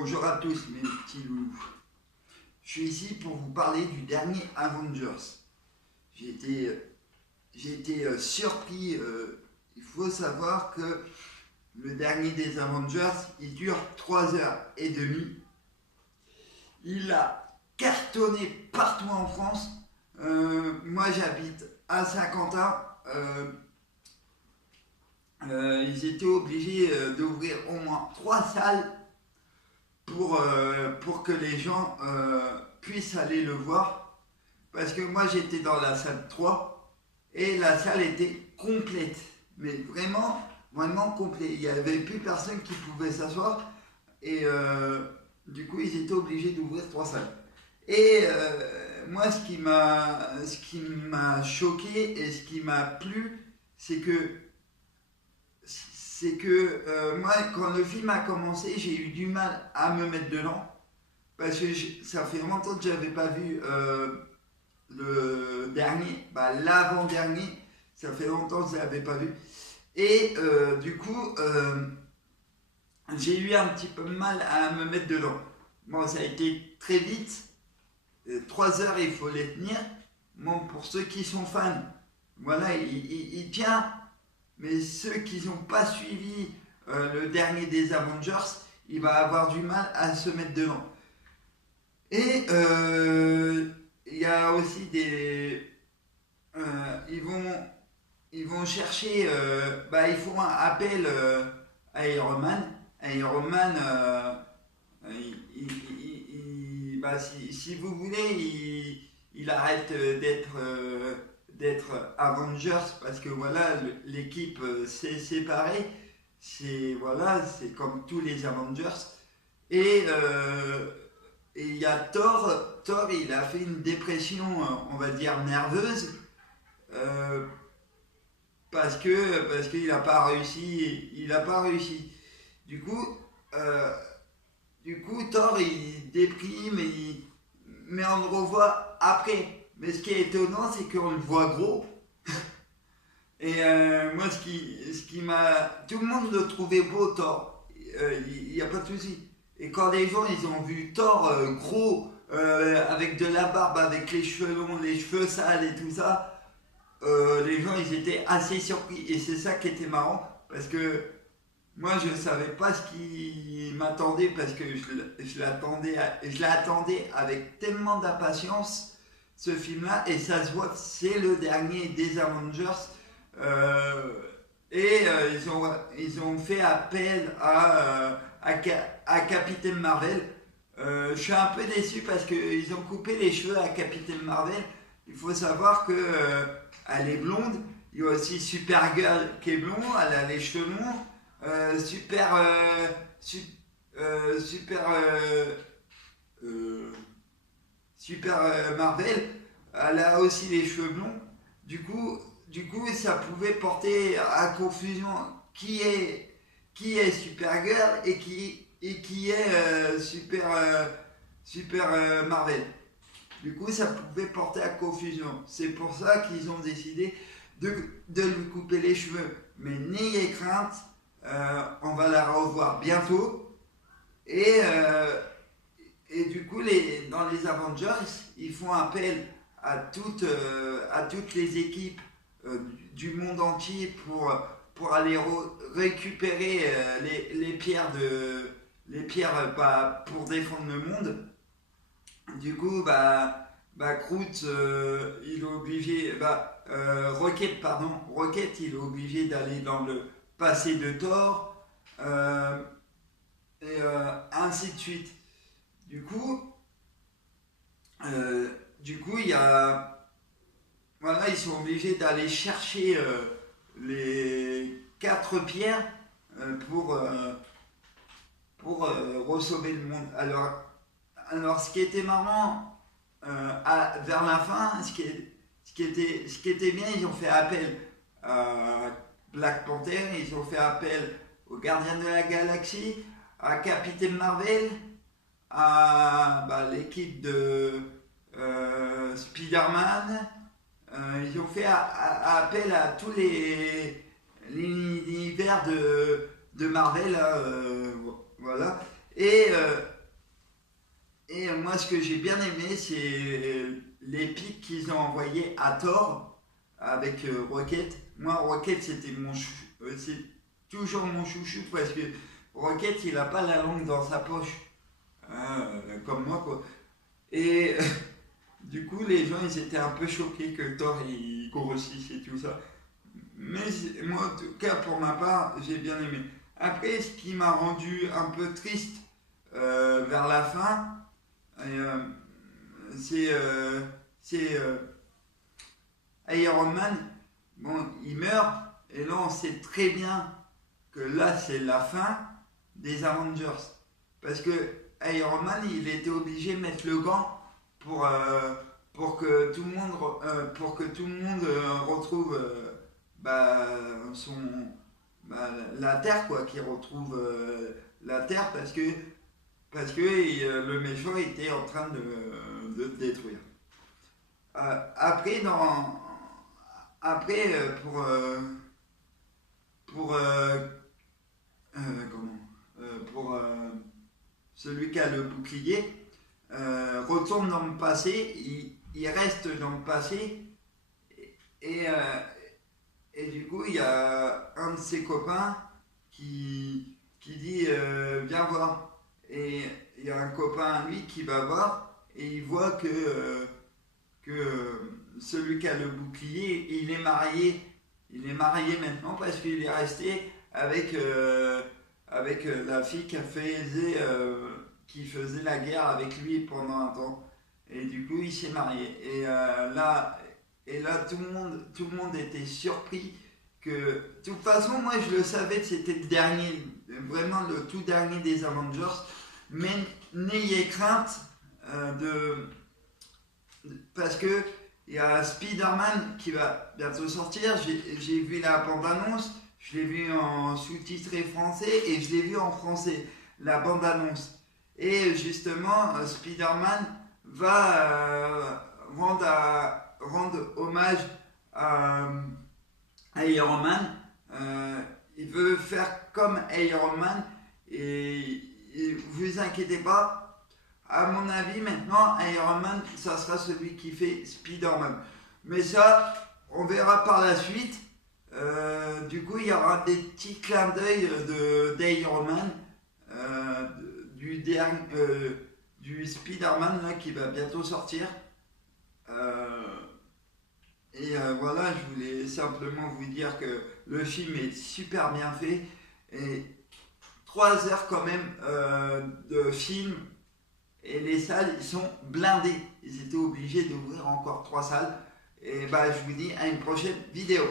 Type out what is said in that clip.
Bonjour à tous mes petits loulous. Je suis ici pour vous parler du dernier Avengers. J'ai été surpris. Il faut savoir que le dernier des Avengers, il dure 3h30. Il a cartonné partout en France. Moi j'habite à Saint-Quentin. Ils étaient obligés d'ouvrir au moins 3 salles pour que les gens puissent aller le voir. Parce que moi j'étais dans la salle 3 et la salle était complète. Mais vraiment, vraiment complète. Il n'y avait plus personne qui pouvait s'asseoir. Et du coup, ils étaient obligés d'ouvrir 3 salles. Et moi, ce qui m'a choqué et ce qui m'a plu, c'est que moi, quand le film a commencé, j'ai eu du mal à me mettre dedans. Parce que ça fait longtemps que j'avais pas vu le dernier, l'avant-dernier. Ça fait longtemps que je l'avais pas vu. Et du coup, j'ai eu un petit peu mal à me mettre dedans. Bon, ça a été très vite. 3 heures, il faut les tenir. Bon, pour ceux qui sont fans, voilà, il tient. Mais ceux qui n'ont pas suivi le dernier des Avengers, il va avoir du mal à se mettre dedans. Et il y a aussi des... ils vont chercher... ils font un appel à Iron Man. Iron Man, si vous voulez, il arrête d'être Avengers parce que voilà, l'équipe s'est séparée. C'est comme tous les Avengers. Et il y a Thor. Thor, il a fait une dépression, on va dire nerveuse, euh, parce qu'il n'a pas réussi. Il n'a pas réussi. Du coup, euh, Thor, il déprime, mais on le revoit après. Mais ce qui est étonnant, c'est qu'on le voit gros. Et moi, ce qui m'a... Tout le monde le trouvait beau, Thor. Il n'y a pas de souci. Et quand les gens, ils ont vu Thor gros, avec de la barbe, avec les cheveux longs, les cheveux sales et tout ça, les gens, ils étaient assez surpris. Et c'est ça qui était marrant, parce que moi, je ne savais pas ce qui m'attendait, parce que je l'attendais avec tellement d'impatience, ce film-là, et ça se voit que c'est le dernier des Avengers. Euh, et ils ont fait appel à Captain Marvel. Je suis un peu déçu parce qu'ils ont coupé les cheveux à Captain Marvel. Il faut savoir que elle est blonde. Il y a aussi Supergirl qui est blonde, elle a les cheveux longs. Super, super, euh, super Marvel, elle a aussi les cheveux blonds. Du coup, ça pouvait porter à confusion qui est Supergirl et qui est Super Marvel. Du coup, ça pouvait porter à confusion. C'est pour ça qu'ils ont décidé de lui couper les cheveux. Mais n'ayez crainte, on va la revoir bientôt. Et, du coup, dans les Avengers, ils font appel à toutes les équipes du monde entier pour aller récupérer les pierres pour défendre le monde. Du coup, Groot, il est obligé, Rocket, il est obligé d'aller dans le passé de Thor, et ainsi de suite. Du coup, il y a, voilà, ils sont obligés d'aller chercher les 4 pierres pour sauver le monde. Alors, ce qui était marrant vers la fin, ce qui était bien, ils ont fait appel à Black Panther, ils ont fait appel aux Gardiens de la Galaxie, à Captain Marvel, à l'équipe de Spider-Man. Ils ont fait appel à tous les univers de Marvel, voilà. Et, euh, et moi, ce que j'ai bien aimé, c'est les pics qu'ils ont envoyés à Thor avec Rocket. Moi, Rocket, c'est toujours mon chouchou parce que Rocket, il a pas la langue dans sa poche, hein, comme moi, quoi. Et du coup, les gens, ils étaient un peu choqués que Thor, il grossisse et tout ça. Mais moi, en tout cas, pour ma part, j'ai bien aimé. Après, ce qui m'a rendu un peu triste vers la fin, euh, c'est c'est, Iron Man. Bon, il meurt, et là, on sait très bien que là, c'est la fin des Avengers. Parce que Iron Man, il était obligé de mettre le gant pour, pour que tout le monde, pour que tout le monde retrouve bah, son, bah, la Terre, quoi, qui retrouve la Terre parce que le méchant était en train de le détruire. Après, après pour, comment, pour celui qui a le bouclier, retourne dans le passé, il reste dans le passé, et, et du coup, il y a un de ses copains qui dit viens voir. Et il y a un copain à lui qui va voir, et il voit que celui qui a le bouclier, il est marié. Il est marié maintenant parce qu'il est resté avec, avec la fille qui faisait la guerre avec lui pendant un temps. Et du coup, il s'est marié. Et là tout le monde était surpris que... De toute façon, moi, je le savais que c'était le dernier, vraiment le tout dernier des Avengers. Mais n'ayez crainte parce que il y a Spider-Man qui va bientôt sortir. J'ai vu la bande-annonce, je l'ai vu en sous-titré français et je l'ai vu en français, la bande-annonce. Et justement, Spider-Man va rendre hommage à, à Iron Man. Il veut faire comme Iron Man et vous inquiétez pas, à mon avis, maintenant, Iron Man, ça sera celui qui fait Spider-Man. Mais ça, on verra par la suite. Du coup, il y aura des petits clins d'œil d'Iron Man, du, du Spider-Man là, qui va bientôt sortir. Euh, voilà, je voulais simplement vous dire que le film est super bien fait. Et 3 heures quand même de film. Et les salles, ils sont blindées. Ils étaient obligés d'ouvrir encore 3 salles. Et bah, je vous dis à une prochaine vidéo.